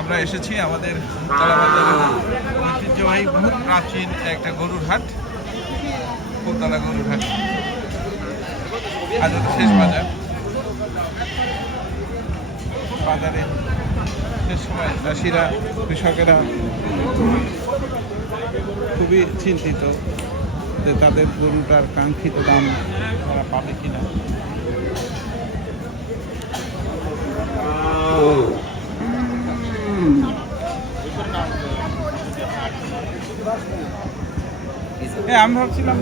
আমরা এসেছি আমাদের কলাবাজারের ঐতিহ্যবাহী বহুত প্রাচীন একটা গরুর হাট, ফুলতলা গরুর হাট। আজ শেষ বাজার, বাজারে শেষ সময় চাষিরা, কৃষকেরা খুবই চিন্তিত যে তাদের গরুটার কাঙ্ক্ষিত দাম তারা পাবে কিনা। আমি ভাবছিলাম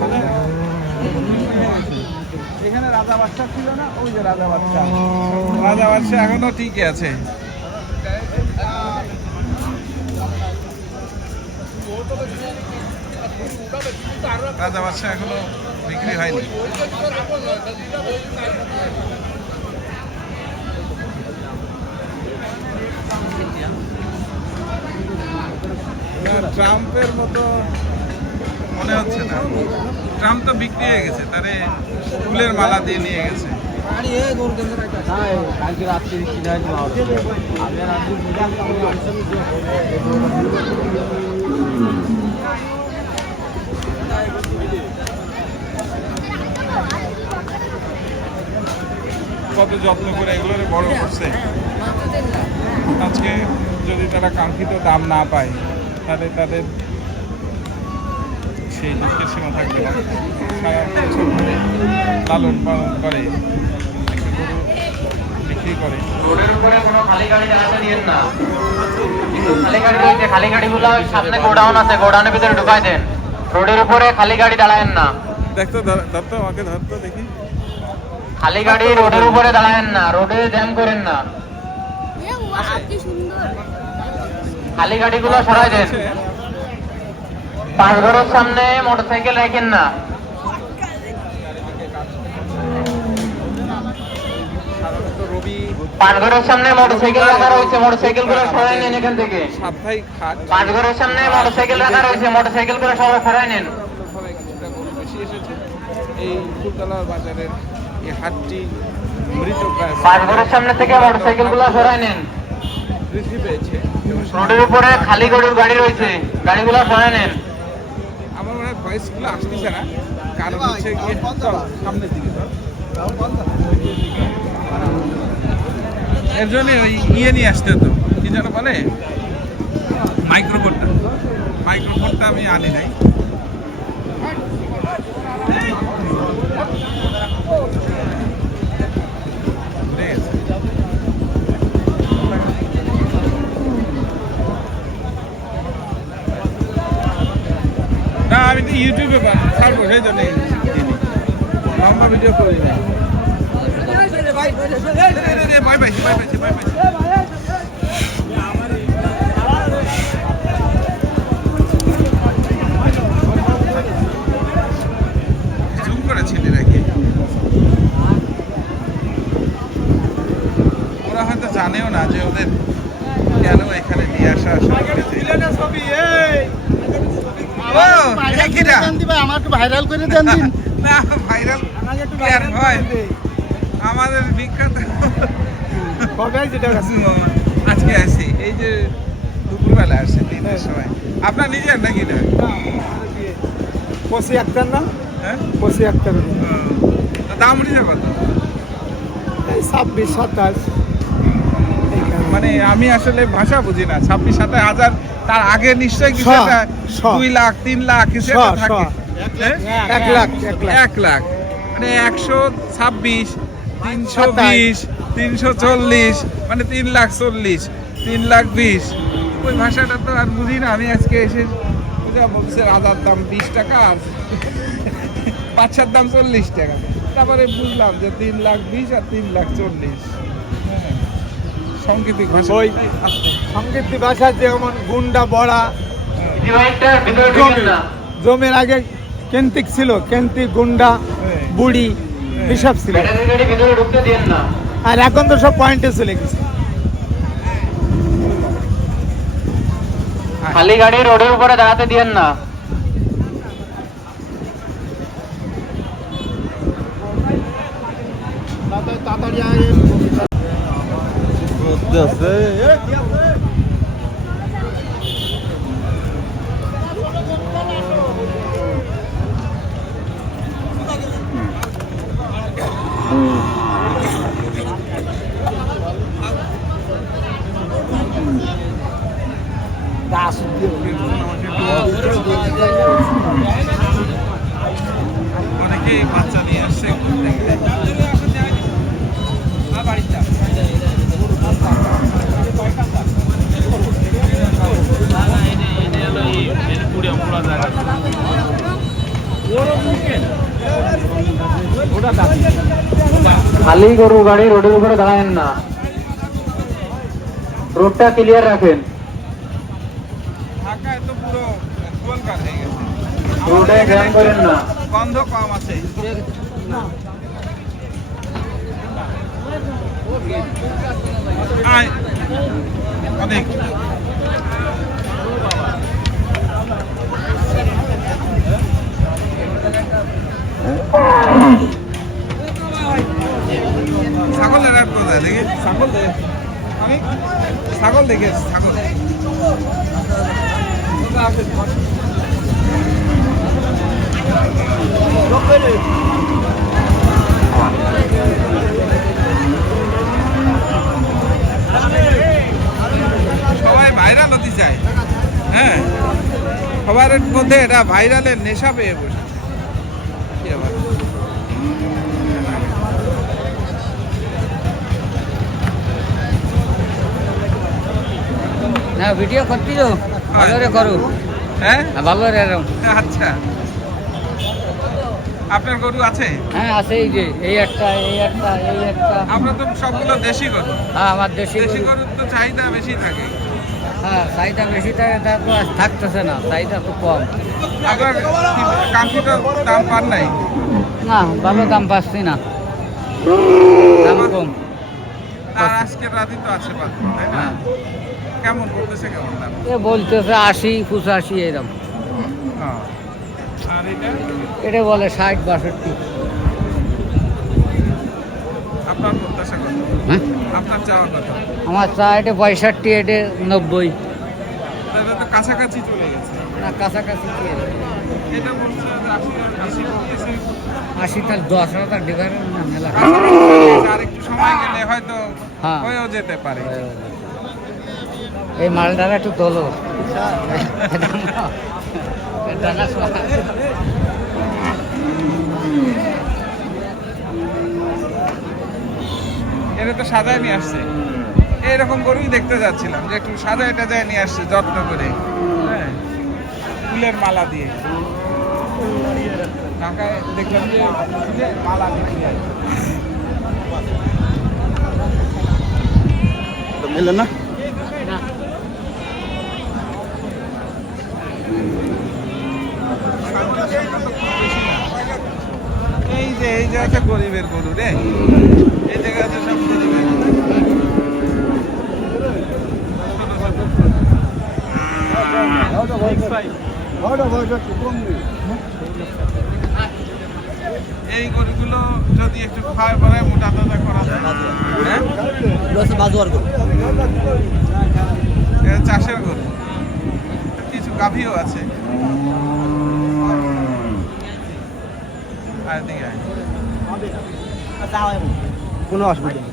এখানে রাজা বাচ্চা ছিল না, ওই যে রাজা বাচ্চা, রাজা বাচ্চা এখনো ঠিকই আছে। রাজা বাচ্চা এখনো বিক্রি হয়নি। ট্রাম্পের মতো মনে হচ্ছে না, ট্রাম্প তো বিক্রি হয়ে গেছে, তারে ফুলের মালা দিয়ে নিয়ে গেছে। কত যত্ন করে এগুলোরে বড় করছে। আজকে যদি তারা কাঙ্ক্ষিত দাম না পায় তাহলে তাদের সেই দুঃখের সীমা থাকবে না। সারা বছর ধরে লালন পালন করে, বিক্রি করে। রোডের উপরে কোনো খালি গাড়ি দাঁড়াতে দিয়েন না। খালি গাড়ি রয়েছে, খালি গাড়িগুলো সামনে গোডাউন আছে, গোডাউনের ভিতরে ঢুকাই দেন। রোডের উপরে খালি গাড়ি দাঁড়ায়েন না। দেখতো ধরতো, আমাকে ধরতো দেখি। খালি গাড়ি রোডের উপরে দাঁড়ায়েন না, রোডে জ্যাম করেন না। খালি গাড়িগুলো সরাই দেন। পাঁচঘরের সামনে মোটরসাইকেল রাখেন না। পাঁচঘরের সামনে মোটরসাইকেল রাখা রয়েছে, মোটরসাইকেল গুলো সরাই নেন এখান থেকে। পাঁচঘরের সামনে মোটরসাইকেল রাখা রয়েছে, মোটরসাইকেল গুলো সবাই সরাই নেন। এই ফুলতলা বাজারের এই হাটটি মৃতপ্রায়। পাঁচঘরের সামনে থেকে মোটরসাইকেল গুলো সরাই নেন। বৃদ্ধি পেয়েছে। রোডের উপরে খালি গরুর গাড়ি রয়েছে, গাড়িগুলো সরাই নেন। আমার মনে হয় ভয়েসগুলো আসতেছে না, কারণ হচ্ছে গিয়ে সামনের দিকে এর জন্য ওই ইয়ে নিয়ে আসতে হতো, কি যেন বলে, মাইক্রোফোনটা। মাইক্রোফোনটা আমি আনি নাই। না, আমি তো ইউটিউবে ছাড়বো, সেই জন্য লম্বা ভিডিও করি না। জুম করেছিলি নাকি? ওরা হয়তো জানেও না যে ওদের কেন এখানে নিয়ে আসা ভাইরাল করে দেন। না, ভাইরাল হয় আমাদের বিখ্যাত। আজকে আসি, এই যে দুপুরবেলা আসছে, 3টার সময়। আপনার নিজের নাকি না? কষি আক্তার না? হ্যাঁ, কষি আক্তার। দাম উঠেছে কত? 26-27। মানে আমি আসলে ভাষা বুঝি না। 26-27 হাজার, তার আগে নিশ্চয়ই কিছু একটা 2 লাখ 3 লাখ কিছু একটা থাকে। 1 লাখ 1 লাখ মানে 126, 320, 340, মানে 3,40,000, 3,20,000। ওই ভাষাটা তো আর বুঝি না। আমি আজকে এসে বলছে রাজার দাম 20 টাকা, বাচ্চার দাম 40 টাকা। তারপরে বুঝলাম যে 3,20,000 আর 3,40,000। সাংকেতিক ভাষা, সাংকেতিক ভাষা যেমন গুন্ডা বড়া। জমির আগে কেন্তিক ছিল, কেন্তিক, গুন্ডা, বুড়ি এসব ছিল, আর এখন তো সব পয়েন্টে চলে গেছে। খালি গাড়ি রোডের উপরে দাঁড়াতে দিয়েন না। তাড়াতাড়ি খালি গরু গাড়ি রোডের উপরে দাঁড়ায়েন না, রোডটা ক্লিয়ার রাখেন। ঢাকায় তো পুরো গোলকার হয়ে গেছে, রোডে জ্যাম করেন না। গন্ধ কম আছে। আয়, অনেক ছাগলের আর কোথায় দেখি, ছাগল দেখে অনেক ছাগল দেখে ছাগল সবাই ভাইরাল হতে চায়। হ্যাঁ, সবার মধ্যে এটা ভাইরালের নেশা পেয়ে বসে। কি আবার না ভিডিও করছি তো ভালো রে করো, হ্যাঁ, ভালো রে এরকম। আচ্ছা, আপনার গরু আছে? হ্যাঁ আছে, এই যে এই একটা এই একটা এই একটা। আমরা তো সবগুলো দেশি গরু। হ্যাঁ আমার দেশি দেশি গরু। গরুর তো চাহিদা বেশি থাকে। হ্যাঁ চাহিদা বেশি থাকে, তা তো আর থাকতেছে না, চাহিদা তো কম। আপনার কাঙ্ক্ষিত দাম পান নাই? না ভালো দাম পাচ্ছি না, দাম কম। আর আজকের রাতে তো আছে বাকি, তাই না? হ্যাঁ কেমন করতেছে, কেমন দাম? এ বলতেছে 80-85 এরকম। হ্যাঁ। আর এটা এটা বলে 60-62। আপনার প্রত্যাশা কত? হ্যাঁ আপনার চাওয়া কত? আমার চা এটা 65, এটা 90। এটা তো কাছাকাছি চলে গেছে। না কাছাকাছি কি এর? এটা বলছে যে 80 বলতেছে। 80 তার 10,000 ডিফারেন্স না মেলা। কাছাকাছি চলে গেছে, আর একটু সময় গেলে হয়তো হ্যাঁ। হয়েও যেতে পারে। এই মালটারা একটু তোলো। ডানা শোয়া। এটা তো সাজায় নিয়ে আসছে। এইরকম গরুই দেখতে যাচ্ছিলাম, যে একটু সাজায় টাজায় নিয়ে আসছে যত্ন করে। হ্যাঁ, ফুলের মালা দিয়ে। ঢাকায় দেখলাম যে ফুলের মালা বিক্রি হয়। না এই যে আছে গরিবের গরু রে, এই জায়গা আছে সব গরিবের গরু। এই গরুগুলো যদি একটু খাওয়া পরে মোটা তাজা করা যায়। হ্যাঁ, এটা চাষের গরু, কিছু গাভীও আছে। আর দিকে আয়। কোনো অসুবিধা নেই।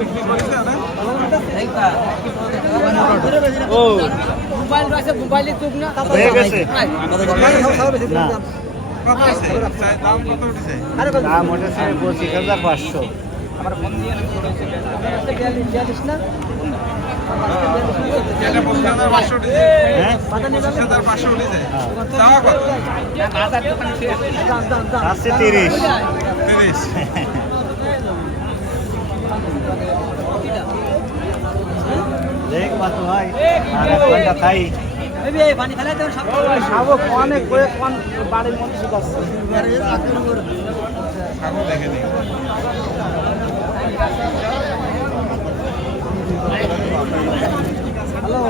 বিক্রি করেছে ওরা? হয়ে গেছে। কত আছে? দাম কত উঠেছে? দাম উঠেছে 25,500। এটা 25,500 উঠেছে। হ্যাঁ 25,500 উঠেছে। চাওয়া কত? আছে 30। 30। দেখ কত হয়, আর এক ঘন্টা খাই। অনেক বাড়ির মধ্যে শুকাচ্ছে। ছাগল দেখে দিই। হ্যালো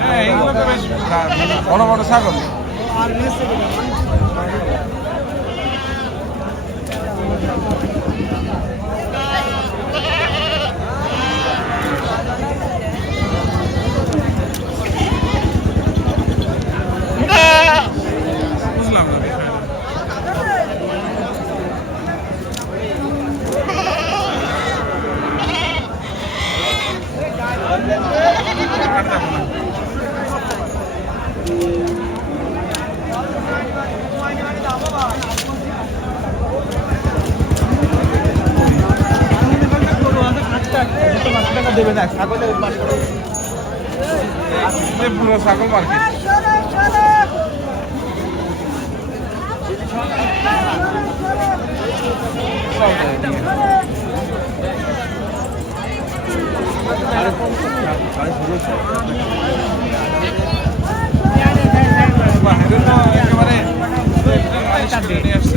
হ্যাঁ, এইগুলো তো বেশ বড় বড় ছাগল। বুঝলাম না বিষয়টা। আর যাবো না। এই পুরো ছাগল মার্কেট। বাইরে তো একেবারে নিয়ে আসছে।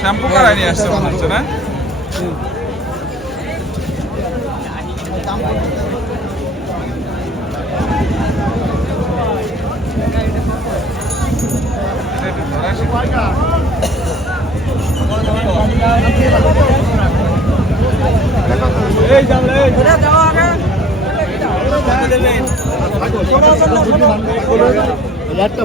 শ্যাম্পু করাই নিয়ে আসছে মনে হচ্ছে না? একটা